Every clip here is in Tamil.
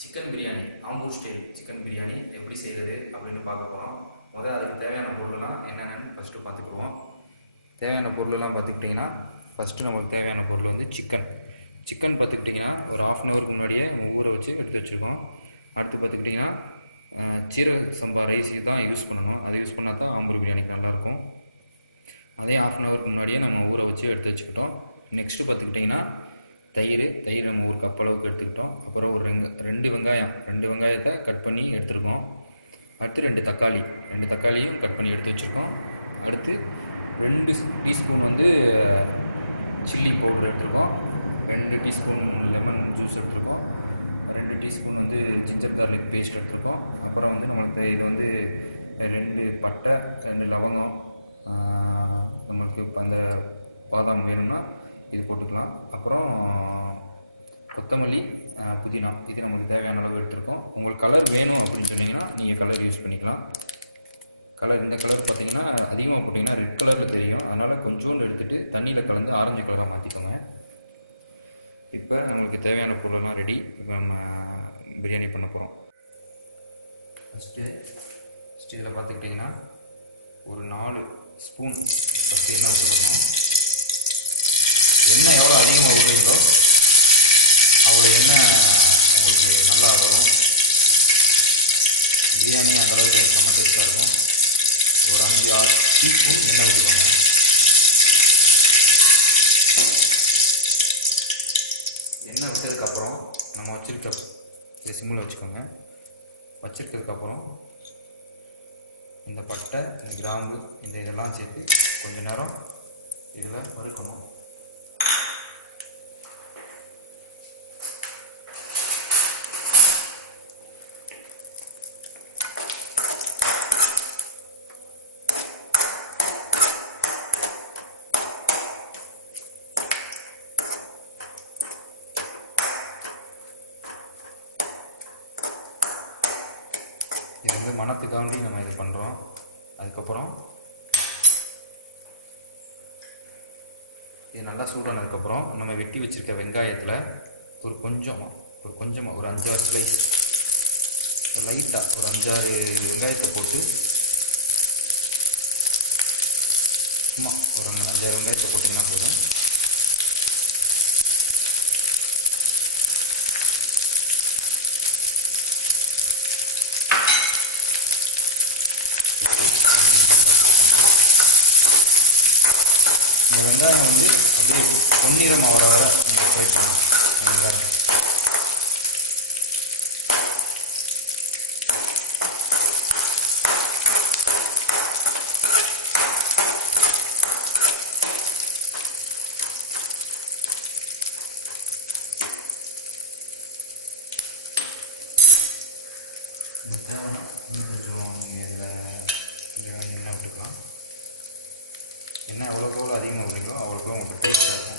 Chicken biryani, Ambur style chicken biryani எப்படி செய்கிறது அப்படின்னு பார்க்க போகிறோம். முதல்ல அதுக்கு தேவையான பொருள்லாம் என்னென்னு ஃபஸ்ட்டு பார்த்துக்குவோம். தேவையான பொருளெல்லாம் பார்த்துக்கிட்டிங்கன்னா, ஃபஸ்ட்டு நம்மளுக்கு தேவையான பொருள் வந்து சிக்கன் பார்த்துக்கிட்டிங்கன்னா ஒரு ½ அன் ஹவருக்கு முன்னாடியே ஊற வச்சு எடுத்து வச்சுருக்கோம். அடுத்து பார்த்துக்கிட்டிங்கன்னா சீரக சம்பா ரைஸ் தான் யூஸ் பண்ணணும். அதை யூஸ் பண்ணால் தான் ஆம்பூர் பிரியாணிக்கு நல்லாயிருக்கும். அதே ½ அன் ஹவருக்கு முன்னாடியே நம்ம ஊற வச்சு எடுத்து வச்சுக்கிட்டோம். நெக்ஸ்ட்டு பார்த்துக்கிட்டிங்கன்னா தயிர் நம்ம ஒரு கப் அளவுக்கு எடுத்துக்கிட்டோம். அப்புறம் ஒரு ரெண்டு வெங்காயத்தை கட் பண்ணி எடுத்துருக்கோம். அடுத்து 2 தக்காளியும் கட் பண்ணி எடுத்து வச்சுருக்கோம். அடுத்து 2 டீஸ்பூன் வந்து சில்லி பவுடர் எடுத்துருக்கோம். 2 டீஸ்பூன் லெமன் ஜூஸ் எடுத்துருக்கோம். 2 டீஸ்பூன் வந்து ஜிஞ்சர் கார்லிக் பேஸ்ட் எடுத்துருக்கோம். அப்புறம் வந்து நம்மளுக்கு இது வந்து 2 பட்டை, 2 லவங்கம், நம்மளுக்கு அந்த பாதாம் வேணும்னா இது போட்டுக்கலாம். அப்புறம் கொத்தமல்லி, புதினா, இது நமக்கு தேவையான அளவு எடுத்துருக்கோம். உங்களுக்கு கலர் வேணும் அப்படின்னு சொன்னீங்கன்னா நீங்கள் கலர் யூஸ் பண்ணிக்கலாம். இந்த கலர் பார்த்தீங்கன்னா அதிகமாக போட்டிங்கன்னா ரெட் கலரில் தெரியும். அதனால் கொஞ்சோண்டு எடுத்துகிட்டு தண்ணியில் கலந்து ஆரஞ்சு கலராக மாற்றிக்கோங்க. இப்போ நம்மளுக்கு தேவையான பொருளெல்லாம் ரெடி. இப்போ நம்ம பிரியாணி பண்ண போகிறோம். ஃபஸ்ட்டு இதில் பார்த்துக்கிட்டிங்கன்னா ஒரு 4 ஸ்பூன் ஃபஸ்ட்டு எண்ணெய் ஊற்றணும். எண்ணெய் எவ்வளோ அதிகமாக ஊற்றுறீங்களோ அவ்வளோ எண்ணெய் உங்களுக்கு நல்லா வரும். பிரியாணி அந்தளவுக்கு செம்ம டேஸ்ட்டாக இருக்கும். ஒரு 5-6 டீஸ்பூன் எண்ணெய் ஊற்றிக்கோங்க. எண்ணெய் விட்டதுக்கப்புறம் நம்ம வச்சுருக்க இதை சிம்மில் வச்சுக்கோங்க. வச்சுருக்கிறதுக்கப்புறம் இந்த பட்டை, இந்த கிராம்பு, இதெல்லாம் சேர்த்து கொஞ்சம் நேரம் இதில் வறுக்கணும். இது வந்து மணத்துக்காண்டி நம்ம இது பண்ணுறோம். அதுக்கப்புறம் இது நல்லா சூடானதுக்கப்புறம் நம்ம வெட்டி வச்சுருக்க வெங்காயத்தில் ஒரு கொஞ்சமாக ஒரு 5-6 ஸ்லைஸ் லைட்டாக ஒரு 5-6 வெங்காயத்தை போட்டு சும்மா ஒரு 5-6 வெங்காயத்தை போட்டிங்கன்னா போதும். இந்த வெங்காயம் வந்து அப்படியே பொன்னிறம் வர நம்ம ஃப்ரை பண்ணலாம். வெங்காயம் தேவைன்னா கொஞ்சம் நீங்கள் இதில் எண்ணெய் விட்டுக்கலாம். எண்ணெய் எவ்வளோக்கு அதிகமாக விடுறீங்களோ அவ்வளோக்கு உங்களுக்கு டேஸ்ட்டாக இருக்கும்.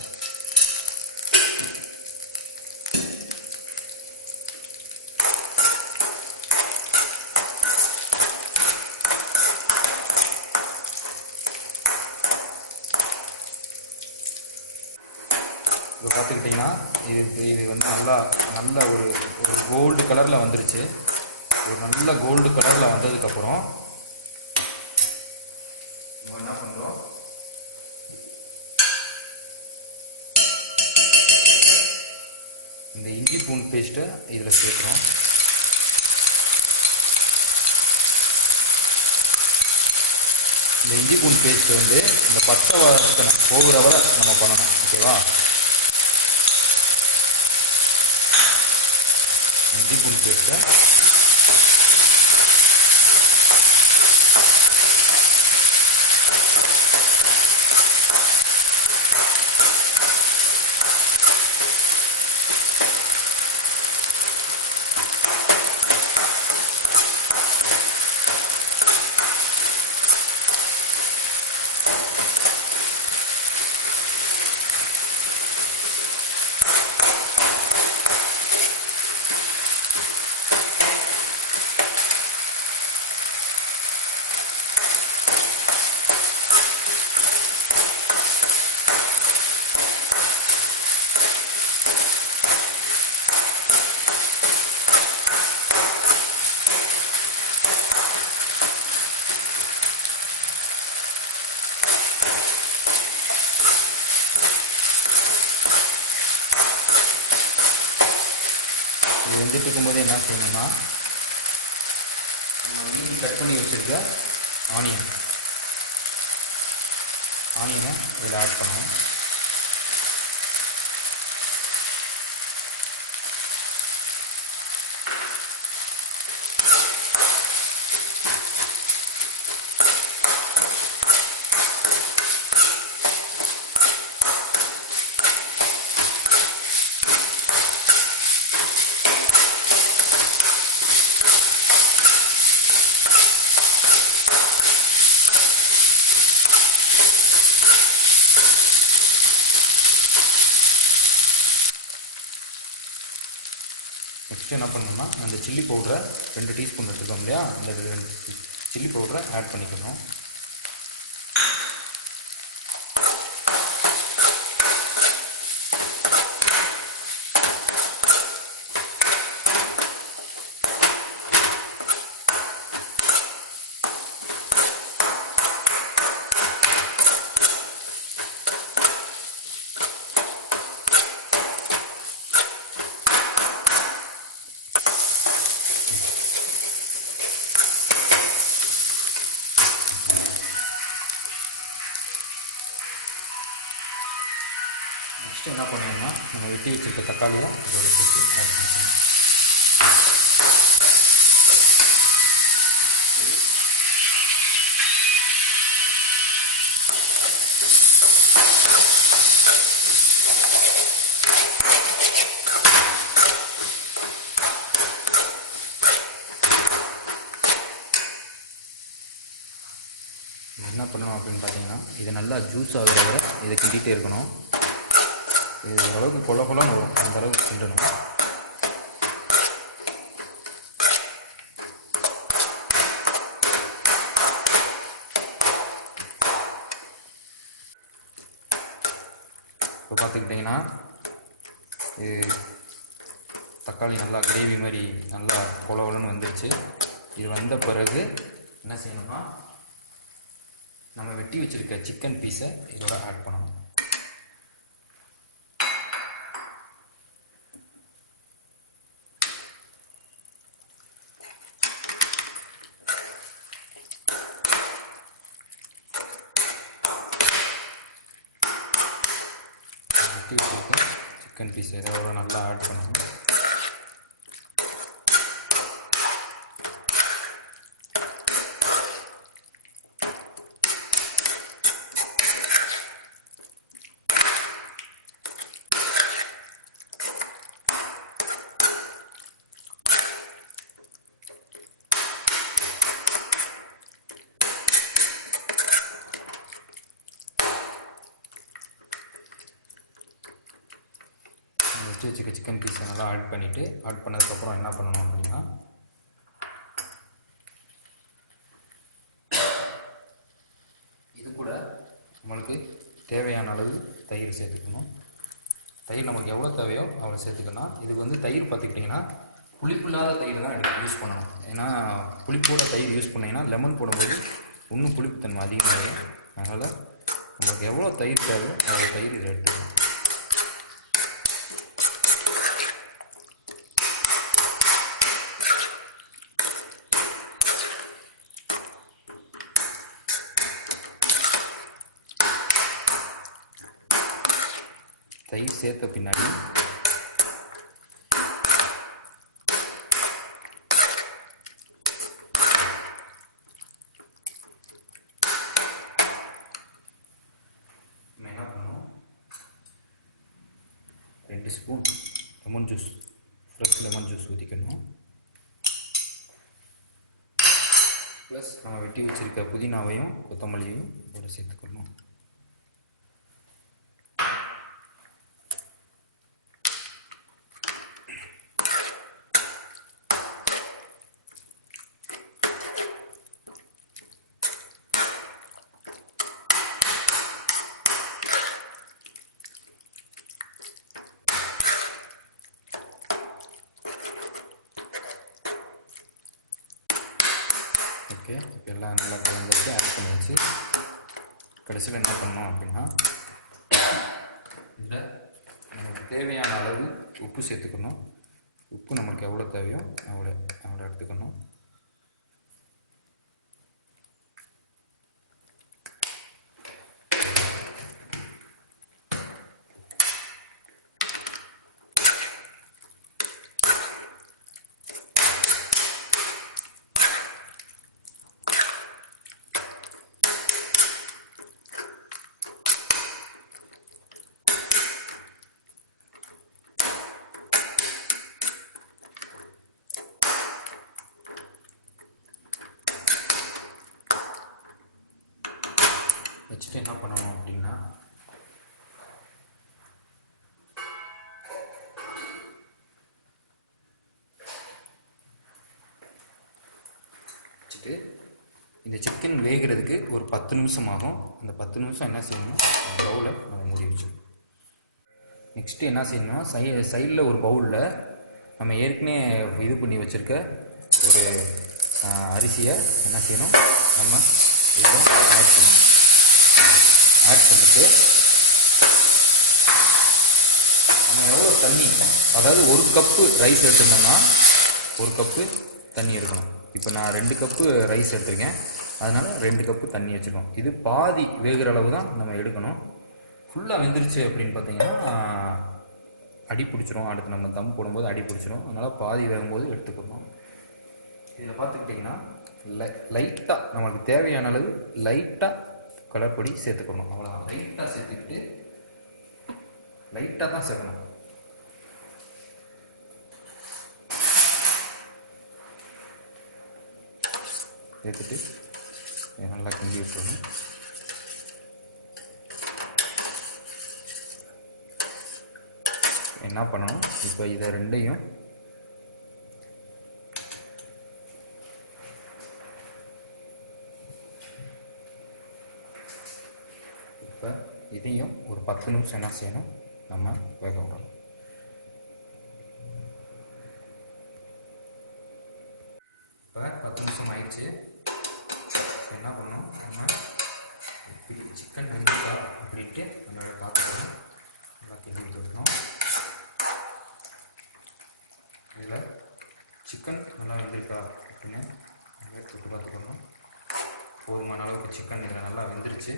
இப்போ பார்த்துக்கிட்டிங்கன்னா இது வந்து நல்ல ஒரு கோல்டு கலரில் வந்துருச்சு. ஒரு நல்ல கோல்டு கலரில் வந்ததுக்கப்புறம் நம்ம என்ன பண்ணுறோம், இந்த இஞ்சி பூண்டு பேஸ்ட்டை இதில் சேர்க்குறோம். இந்த இஞ்சி பூண்டு பேஸ்ட்டு வந்து இந்த பச்சை வாசனை போகிற வரை நம்ம பண்ணணும். ஓகேவா? இஞ்சி பூண்டு பேஸ்ட்டை இது வெந்துட்டு இருக்கும்போது என்ன செய்யணும்னா நம்ம மீன் கட் பண்ணி வச்சுருக்க ஆனியனை இதில் ஆட் பண்ணணும். நெக்ஸ்ட்டு என்ன பண்ணணும்னா அந்த சில்லி பவுடரை 2 டீஸ்பூன் எடுத்துக்கோம் இல்லையா, அந்த சில்லி பவுடரை ஆட் பண்ணிக்கணும். நெக்ஸ்ட்டு என்ன பண்ணணும்னா நம்ம வெட்டி வச்சுருக்க தக்காளியை இதோட சேர்த்து ஆட் பண்ணிக்கணும். என்ன பண்ணணும் அப்படின்னு பார்த்தீங்கன்னா இது நல்லா ஜூஸ் ஆகிற வரை இதை கிண்டிகிட்டே இருக்கணும். இது ஓரளவுக்கு கொலன்னு வரும், அந்த அளவுக்கு கிண்டணும். இப்போ பார்த்துக்கிட்டிங்கன்னா இது தக்காளி நல்லா கிரேவி மாதிரி நல்லா கொலன்னு வந்துருச்சு. இது வந்த பிறகு என்ன செய்யணும்னா நம்ம வெட்டி வச்சுருக்க சிக்கன் பீஸை இதோட ஆட் பண்ணணும். வெட்டி வச்சுருக்க சிக்கன் பீஸ் இதோட நல்லா ஆட் பண்ணணும். வெட்டி வச்சுக்க சிக்கன் பீஸை நல்லா ஆட் பண்ணிவிட்டு, ஆட் பண்ணதுக்கப்புறம் என்ன பண்ணணும் அப்படின்னா இது கூட நம்மளுக்கு தேவையான அளவு தயிர் சேர்த்துக்கணும். தயிர் நமக்கு எவ்வளோ தேவையோ அவ்வளோ சேர்த்துக்கணும். இதுக்கு வந்து தயிர் பார்த்துக்கிட்டிங்கன்னா புளிப்பில்லாத தயிர் தான் யூஸ் பண்ணணும். ஏன்னா புளிப்போட தயிர் யூஸ் பண்ணிங்கன்னா லெமன் போடும்போது இன்னும் புளிப்புத்தன்மை அதிகமாகிடும். அதனால் நமக்கு எவ்வளோ தயிர் தேவையோ அவ்வளோ தயிர் இதை எடுத்துக்கணும். தயிர் சேர்த்த பின்னாடி நம்ம என்ன பண்ணணும், 2 spoon lemon juice, fresh lemon juice ஊற்றிக்கணும். ப்ளஸ் நம்ம வெட்டி வச்சுருக்க புதினாவையும் கொத்தமல்லியையும் இதோட சேர்த்துக்கணும். ஓகே, இப்போ எல்லாம் நல்லா கலந்துட்டு ஆட் பண்ணியாச்சு. கடைசியில் என்ன பண்ணணும் அப்படின்னா இதில் நமக்கு தேவையான அளவு உப்பு சேர்த்துக்கணும். உப்பு நமக்கு எவ்வளோ தேவையோ அவ்வளோ அவ்வளோ எடுத்துக்கணும். வச்சுட்டு என்ன பண்ணணும் அப்படின்னா, வச்சுட்டு இந்த சிக்கன் வேகிறதுக்கு ஒரு 10 நிமிஷம் ஆகும். அந்த 10 நிமிஷம் என்ன செய்யணும், பவுலை நம்ம மூடி வச்சிடணும். நெக்ஸ்ட்டு என்ன செய்யணும், சைடில் ஒரு பவுலில் நம்ம ஏற்கனவே இது பண்ணி வச்சுருக்க ஒரு அரிசியை என்ன செய்யணும், நம்ம இதில் ஆட் பண்ணணும். ஆட் பண்ணிவிட்டு நம்ம எவ்வளோ தண்ணி, அதாவது 1 கப்பு ரைஸ் எடுத்துருந்தோம்னா 1 கப்பு தண்ணி எடுக்கணும். இப்போ நான் 2 கப்பு ரைஸ் எடுத்திருக்கேன், அதனால் 2 கப்பு தண்ணி வச்சுருக்கோம். இது பாதி வேகிற அளவு தான் நம்ம எடுக்கணும். ஃபுல்லாக வெந்துருச்சு அப்படின்னு பார்த்தீங்கன்னா அடி பிடிச்சிரும். அடுத்து நம்ம தம் போடும்போது அடி பிடிச்சிரும். அதனால் பாதி வேகும்போது எடுத்துக்கணும். இதில் பார்த்துக்கிட்டிங்கன்னா லைட்டாக நம்மளுக்கு தேவையான அளவு லைட்டாக கலர் பொடி சேர்த்துக்கணும். அவ்வளோதான். லைட்டாக சேர்த்துக்கிட்டு லைட்டாக தான் சேர்க்கணும். சேர்த்துட்டு நல்லா கிண்டி விட்டுறணும். என்ன பண்ணணும், இப்போ இதை ரெண்டையும் இப்போ இதையும் ஒரு 10 நிமிஷம் என்ன செய்யணும், நம்ம வேக விடணும். இப்போ 10 நிமிஷம் ஆயிடுச்சு. என்ன பண்ணணும், நம்ம சிக்கன் வெந்துருக்கா அப்படின்ட்டு நம்ம பார்த்துக்கணும். எல்லாத்தையும் எடுத்துக்கணும். இதில் சிக்கன் நல்லா வெந்திருக்கா அப்படின்னு தொட்டு பார்த்துக்கணும். போதுமான அளவுக்கு சிக்கன் இதில் நல்லா வெந்துருச்சு.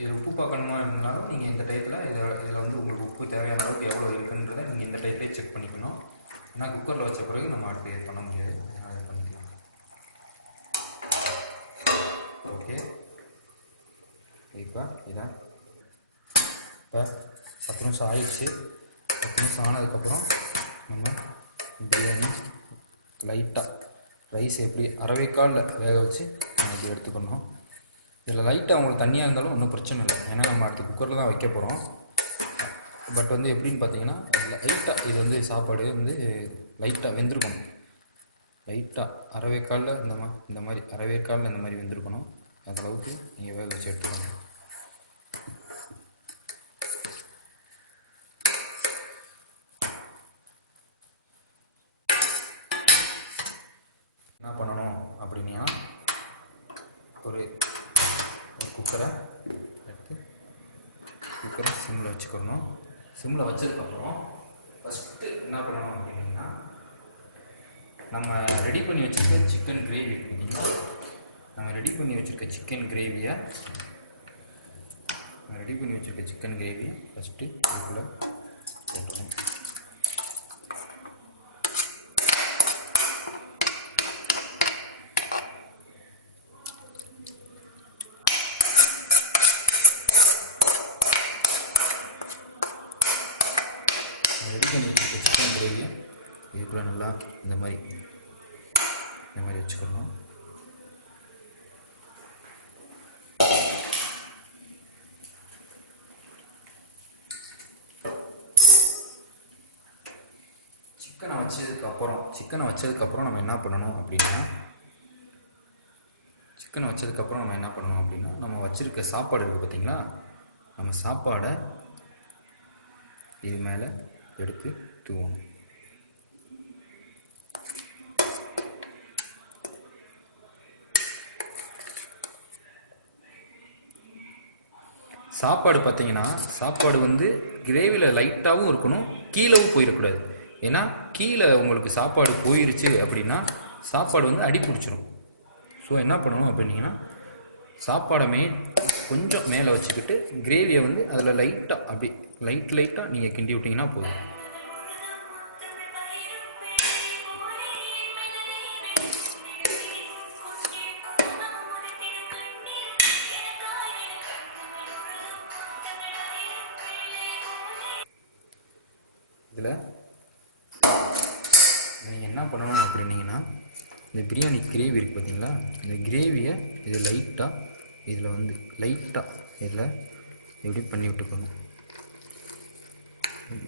இதில் உப்பு பார்க்கணுமா இருந்தாலும் நீங்கள் இந்த டயத்தில் இதில் வந்து உங்களுக்கு உப்பு தேவையான அளவுக்கு எவ்வளோ இருக்குன்றதை நீங்கள் இந்த டயத்துலேயே செக் பண்ணிக்கணும். ஏன்னா குக்கரில் வச்ச பிறகு நம்ம அடுத்து இது பண்ண முடியாது. அதை பண்ணிக்கலாம். ஓகே, இப்போ இதை இப்போ 10 நிமிஷம் ஆயிடுச்சு. 10 நிமிஷம் ஆனதுக்கப்புறம் நம்ம பிரியாணி லைட்டாக ரைஸ் எப்படி அரவேக்காலில் வேக வச்சு நம்ம இப்படி எடுத்துக்கணும். இதில் லைட்டாக உங்களுக்கு தண்ணியாக இருந்தாலும் ஒன்றும் பிரச்சனை இல்லை, ஏன்னா நம்ம அடுத்து குக்கரில் தான் வைக்க போகிறோம். பட் வந்து எப்படின்னு பார்த்தீங்கன்னா, லைட்டாக இது வந்து சாப்பாடு வந்து லைட்டாக வெந்திருக்கணும். லைட்டாக அரவேக்காலில் இந்த மாதிரி அரவேக்காலில் இந்த மாதிரி வெந்திருக்கணும். அந்தளவுக்கு நீங்கள் வேக வச்சு எடுத்துக்கணும். என்ன பண்ணணும் அப்படின்னா, ஒரு குக்கரை எடுத்து குக்கரை சிம்மில் வச்சுக்கணும். சிம்மில் வச்சதுக்கப்புறம் ஃபஸ்ட்டு என்ன பண்ணணும் அப்படின்னா, நம்ம ரெடி பண்ணி வச்சுருக்க சிக்கன் கிரேவி அப்படின்னா, நம்ம ரெடி பண்ணி வச்சுருக்க சிக்கன் கிரேவியை ஃபஸ்ட்டு இதுக்குள்ளே போட்டுக்கணும். ரெடி பண்ணி வச்சுருக்க சிக்கன் கிரேவியை இதுக்குள்ளே நல்லா இந்த மாதிரி வச்சுக்கணும். சிக்கனை வச்சதுக்கப்புறம் நம்ம என்ன பண்ணணும் அப்படின்னா, நம்ம வச்சுருக்க சாப்பாடு இருக்குது பார்த்தீங்களா, நம்ம சாப்பாடை இது மேலே எடுத்து தூவணும். சாப்பாடு பார்த்தீங்கன்னா சாப்பாடு வந்து கிரேவியில் லைட்டாகவும் இருக்கணும், கீழவும் போயிடக்கூடாது. ஏன்னா கீழே உங்களுக்கு சாப்பாடு போயிருச்சு அப்படின்னா சாப்பாடு வந்து அடி பிடிச்சிரும். ஸோ என்ன பண்ணணும் அப்படின்னீங்கன்னா சாப்பாடமே கொஞ்சம் மேலே வச்சுக்கிட்டு கிரேவியை வந்து அதில் லைட்டாக அப்படி லைட்டாக நீங்கள் கிண்டி விட்டிங்கன்னா போதும். இதில் நீங்கள் என்ன பண்ணணும் அப்படின்னீங்கன்னா இந்த பிரியாணி கிரேவி இருக்குது பார்த்தீங்களா, இந்த கிரேவியை இது லைட்டாக இதில் வந்து லைட்டாக இதில் எப்படி பண்ணி விட்டுக்கணும்.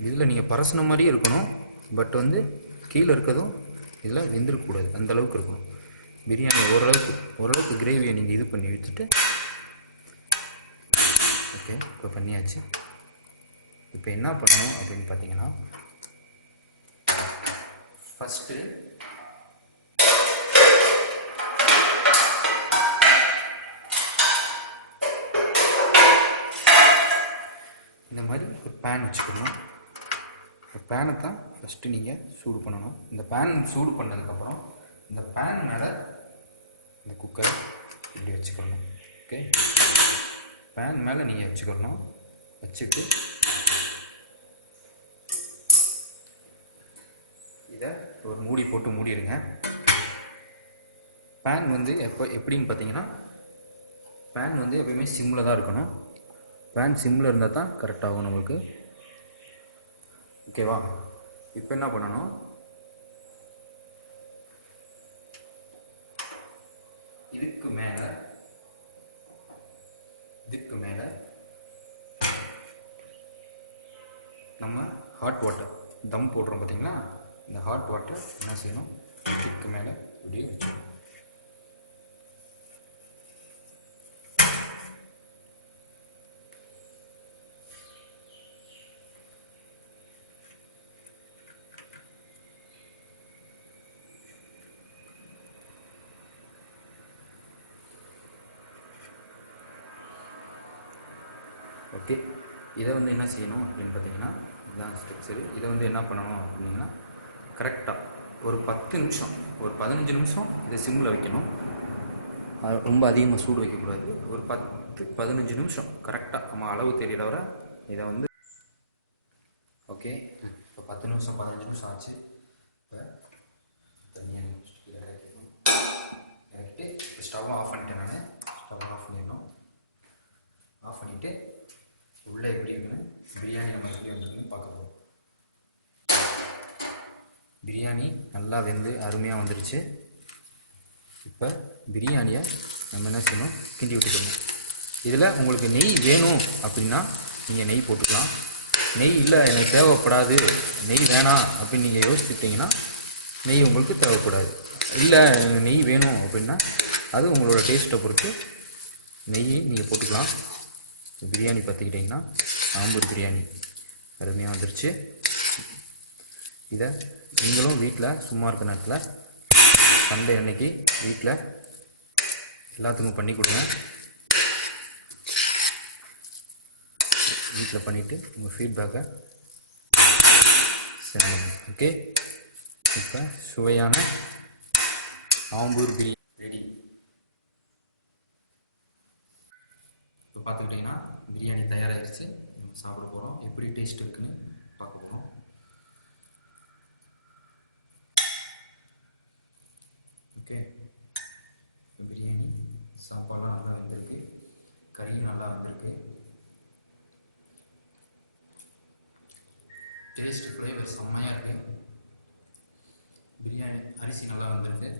இதில் நீங்கள் பரசுன மாதிரியே இருக்கணும், பட் வந்து கீழே இருக்கிறதும் இதில் வெந்திருக்கக்கூடாது, அந்தளவுக்கு இருக்கணும். பிரியாணி ஓரளவுக்கு கிரேவியை நீங்கள் இது பண்ணி வச்சுட்டு ஓகே இப்போ பண்ணியாச்சு. இப்போ என்ன பண்ணணும் அப்படின்னு பார்த்தீங்கன்னா ஃபஸ்ட்டு இந்த மாதிரி ஒரு பேன் வச்சுக்கணும். இந்த பேனை தான் ஃபஸ்ட்டு நீங்கள் சூடு பண்ணணும். இந்த பேன் சூடு பண்ணதுக்கப்புறம் இந்த பேன் மேலே இந்த குக்கரை இப்படி வச்சுக்கணும். ஓகே, பேன் மேலே நீங்கள் வச்சுக்கணும். வச்சுட்டு இதை ஒரு மூடி போட்டு மூடிடுங்க. பேன் வந்து எப்படின்னு பார்த்தீங்கன்னா பேன் வந்து எப்பயுமே சிம்மில் தான் இருக்கணும். பேன் சிம்மில் இருந்தால் தான் கரெக்டாகும் நம்மளுக்கு. ஓகேவா? இப்போ என்ன பண்ணணும், இதுக்கு மேலே நம்ம ஹாட் வாட்டர் தம் போடுறோம் பார்த்தீங்களா, இந்த ஹாட் வாட்டர் என்ன செய்யணும், இதுக்கு மேலே இப்படியே வச்சுக்கணும். ஓகே, இதை வந்து என்ன செய்யணும் அப்படின்னு பார்த்தீங்கன்னா இதுதான் ஸ்டெப்ஸு. இதை வந்து என்ன பண்ணணும் அப்படின்னா கரெக்டாக ஒரு 10 நிமிஷம், ஒரு 15 நிமிஷம் இதை சிம்மில் வைக்கணும். ரொம்ப அதிகமாக சூடு வைக்கக்கூடாது. ஒரு 10-15 நிமிஷம் கரெக்டாக நம்ம அளவு தெரியற வரை இதை வந்து ஓகே. இப்போ 10 நிமிஷம் 15 நிமிஷம் ஆச்சு. இப்போ தண்ணியை இறக்கிட்டு இப்போ ஸ்டவ் ஆஃப் பண்ணிட்டேன். நான் ஸ்டவ் ஆஃப் பண்ணிடணும். ஆஃப் பண்ணிவிட்டு உள்ளே எப்படி இருக்குன்னு பிரியாணி நம்ம எப்படி வந்துருக்குன்னு பார்க்க போகிறோம். பிரியாணி நல்லா வெந்து அருமையாக வந்துருச்சு. இப்போ பிரியாணியை நம்ம என்ன செய்யணும், கிண்டி விட்டுக்கணும். இதில் உங்களுக்கு நெய் வேணும் அப்படின்னா நீங்கள் நெய் போட்டுக்கலாம். நெய் இல்லை எனக்கு தேவைப்படாது, நெய் வேணாம் அப்படின்னு நீங்கள் யோசிச்சுட்டிங்கன்னா நெய் உங்களுக்கு தேவைப்படாது. இல்லை நெய் வேணும் அப்படின்னா அது உங்களோட டேஸ்ட்டை பொறுத்து நெய் நீங்கள் போட்டுக்கலாம். பிரியாணி பார்த்துக்கிட்டிங்கன்னா ஆம்பூர் பிரியாணி அருமையாக வந்துருச்சு. இதை நீங்களும் வீட்டில் சும்மா இருக்க நேரத்தில் சண்டே அன்னைக்கு வீட்டில் எல்லாத்துக்கும் பண்ணி கொடுங்க. வீட்டில் பண்ணிவிட்டு உங்கள் ஃபீட்பேக்கை சென்ட் பண்ணுங்க. ஓகே, இப்போ சுவையான ஆம்பூர் பிரியாணி ரெடி. இப்போ பார்த்துக்கிட்டிங்கன்னா பிரியாணி தயாராகிடுச்சு. சாப்பிட போகிறோம். எப்படி டேஸ்ட் இருக்குன்னு பார்க்க போகிறோம். ஓகே, பிரியாணி சாப்பாடுலாம் நல்லா வந்திருக்கு, கறியும் நல்லா வந்திருக்கு. டேஸ்ட் ஃப்ளேவர் செம்மையாக இருக்குது. பிரியாணி அரிசி நல்லா வந்திருக்கு.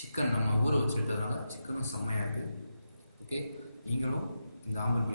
சிக்கன் நம்ம ஊற வச்சுட்டதுனால சிக்கனும் செம்மையாக இருக்குது. ஓகே, நீங்களும் இந்த ஆம்பூர்